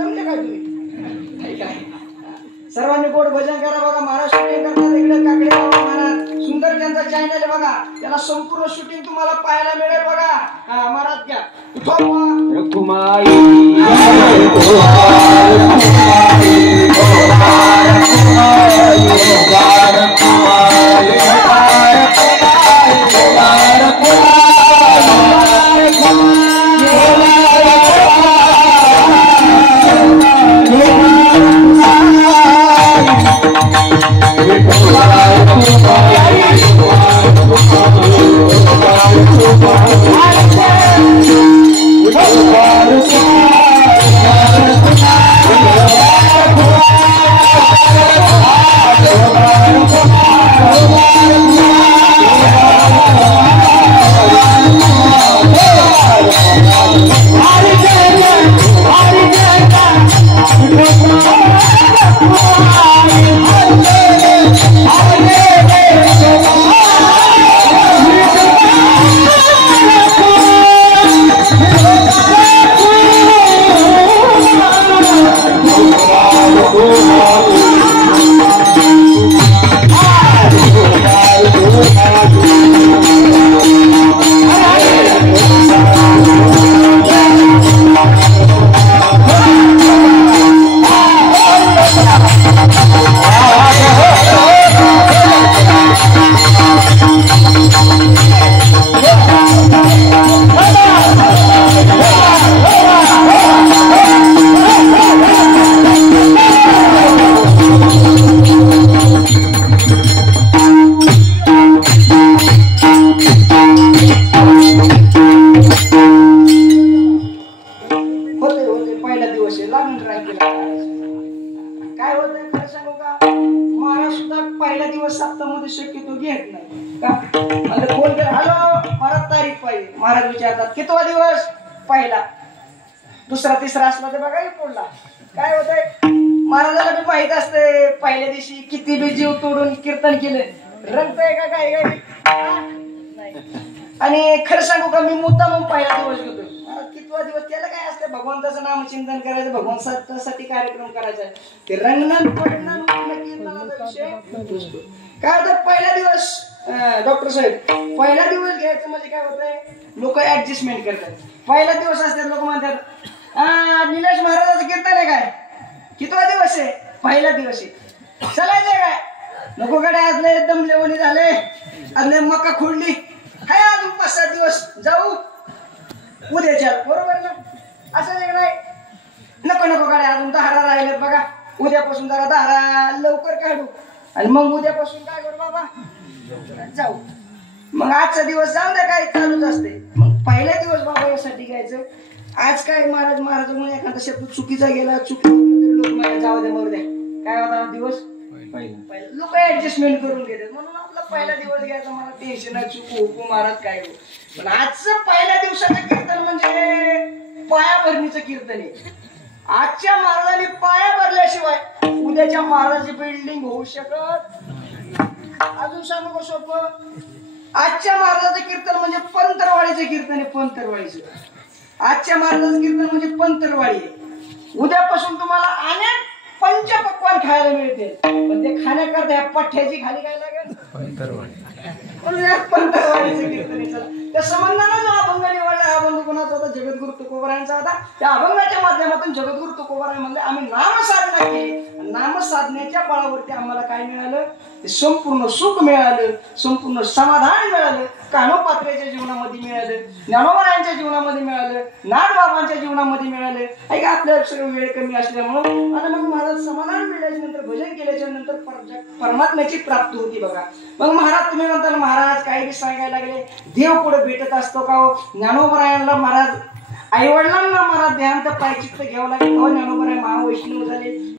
दमले काय तुम्ही? काय सर्वांनी गोड भजन करा बघा. महाराज शूटिंग करतात इकडे काकडे बाबा महाराज सुंदर त्यांचा चॅनल आहे बघा. त्याला संपूर्ण शूटिंग तुम्हाला पाहायला मिळेल बघा. महाराज घ्या काय होतंय खरं सांगू का? महाराज सुद्धा पहिला दिवस सप्ताहामध्ये शक्यतो घेत नाही का? आता फोन कर, हॅलो महाराज तारीख पाहिजे. महाराज विचारतात कितवा दिवस? पहिला. दुसरा तिसरा असला तर बघा पुढला. काय होतंय महाराजाला बी माहित असते पहिल्या दिवशी किती बी जीव तोडून कीर्तन केले रंगतय का काय नाही. आणि खरं सांगू का मी मुद्दाम पहिला दिवस घेतो. कितवा दिवस त्याला काय असतं भगवंताचं नामचिंतन करायचं, भगवंतासाठी कार्यक्रम करायचा. ते रंगण पडणं कीर्तनाचा विषय काय होतं. पहिला दिवस डॉक्टर साहेब पहिला दिवस घ्यायचं म्हणजे काय होतंय लोक ऍडजस्टमेंट करतात. पहिला दिवस असतात लोक म्हणतात निलेश महाराजाचं कीर्तन आहे काय? कितवा दिवस आहे? पहिला दिवस आहे. चालायचंय काय? लोककडे आज लय दमलेवणी झाले, आज लय मका खोडली, काय अजून 5-7 दिवस जाऊ उद्याच्या, बरोबर ना? असं नाही. नको नको गाड्या अजून 10 राहिलेत बघा. उद्यापासून जरा 10 लवकर काढू आणि मग उद्यापासून काय करू बाबा जाऊ. मग आजचा दिवस जाऊ द्या काय चालूच असते. मग पहिला दिवस बाबा यासाठी घ्यायचं. आज काय महाराज म्हणून एखादा शब्द चुकीचा गेला लोक मला जाऊ द्या मरू द्या. काय होता दिवस पहिला लोक ऍडजस्टमेंट करून घेतात म्हणून आपला पहिला दिवस घ्यायचा. मला टेन्शन आहे चुकू हुकू महाराज काय हो. पण आजचं पहिल्या दिवसाचं कीर्तन म्हणजे पायाभरणीचं कीर्तन आहे. आजच्या महाराजांनी पाया भरल्याशिवाय उद्याच्या महाराजाची बिल्डिंग होऊ शकत. अजून सांगू का सोपं? आजच्या महाराजाचं कीर्तन म्हणजे पंतरवाडीचं कीर्तन आहे. पंतरवाडीचं आजच्या महाराजाचं कीर्तन म्हणजे पंतरवाडी आहे. उद्यापासून तुम्हाला अनेक पंचपक्वान खायला मिळते. पण ते खाण्याकरता ह्या पठ्ठ्याची खाली काय लागेल? पंतरवाडीचं कीर्तन. त्या संबंधानं जो अभंग निवडला हा अभंग कोणाचा होता? जगद्गुरु तुकोबारायांचा होता. त्या अभंगाच्या माध्यमातून जगद्गुरु तुकोबाराय म्हणले आम्ही नामसाधना केली. नामसाधनेच्या बळावरती आम्हाला काय मिळालं? ते संपूर्ण सुख मिळालं, संपूर्ण समाधान मिळालं. कानोपात्र्याच्या जीवनामध्ये मिळालं, ज्ञानोबारायांच्या जीवनामध्ये मिळालं, नाथबाबांच्या जीवनामध्ये मिळालं. ऐका आपल्या सगळं वेळ कमी असल्यामुळं आणि मग महाराज समाधान मिळाल्याच्या नंतर भजन केल्याच्या नंतर परमात्म्याची प्राप्ती होती बघा. मग महाराज तुम्ही म्हणता महाराज काही बी सांगायला लागले देव कुठे भेटत असतो का हो? ज्ञानोबारायांना महाराज आई वडिलांना महाराज देहांत प्रायचित्त घ्यावं लागेल. ज्ञानोबाराय महावैष्णव झाले.